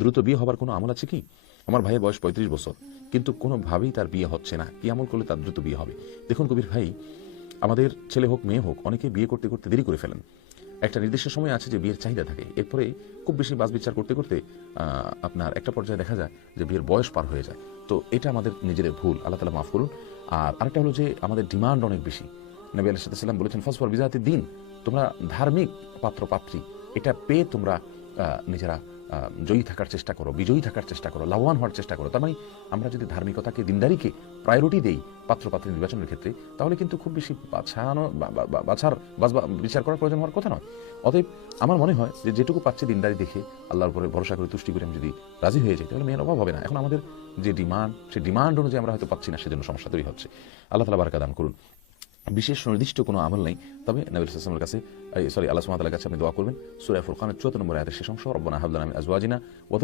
দ্রুত বিয়ে হবার কোনো আমল আছে কি? আমার ভাইয়ের বয়স 35 বছর, কিন্তু কোনোভাবেই তার বিয়ে হচ্ছে না, কি আমল করলে তার দ্রুত বিয়ে হবে? দেখুন কবির ভাই, আমাদের ছেলে হোক মেয়ে হোক, অনেকে বিয়ে করতে করতে দেরি করে ফেলেন। একটা নির্দিষ্ট সময় আছে যে বিয়ের চাহিদা থাকে, এরপরে খুব বেশি বাছ বিচার করতে করতে আপনার একটা পর্যায়ে দেখা যায় যে বিয়ের বয়স পার হয়ে যায়। তো এটা আমাদের নিজেদের ভুল, আল্লাহ তাআলা মাফ করুন। আর আরেকটা হলো যে আমাদের ডিমান্ড অনেক বেশি। নবী আলাইহিস সালাম বলেছেন, ফাসফার বিজাতি দিন, তোমরা ধার্মিক পাত্র পাত্রী এটা পেয়ে তোমরা নিজেরা জয়ী থাকার চেষ্টা করো, বিজয়ী থাকার চেষ্টা করো, লাভবান হওয়ার চেষ্টা করো। তার মানে আমরা যদি ধার্মিকতাকে, দিনদারিকে প্রায়োরিটি দেই পাত্রপাত্রী নির্বাচনের ক্ষেত্রে, তাহলে কিন্তু খুব বেশি বিচার করার প্রয়োজন হওয়ার কথা নয়। অতএব আমার মনে হয় যে যেটুকু পাচ্ছে দিনদারি দেখে, আল্লাহর উপরে ভরসা করে তুষ্টি করে আমি যদি রাজি হয়ে যাই, তাহলে মেয়ের অভাব হবে না। এখন আমাদের যে ডিমান্ড, সেই ডিমান্ড অনুযায়ী আমরা হয়তো পাচ্ছি না, সেজন্য সমস্যা তৈরি হচ্ছে। আল্লাহ তাআলা বারাকা দান করুন। বিশেষ নির্দিষ্ট কোনো আমল নেই, তবে নবী সাল্লাল্লাহু আলাইহি ওয়াসাল্লামের কাছে আল্লাহ সুবহানাহু ওয়া তাআলার কাছে আপনি দোয়া করবেন। সূরা ফুরকানের ৭৪ নম্বর আয়াতের শেষ অংশ, রব্বানা হাব লানা মিন আজওয়াজিনা ওয়া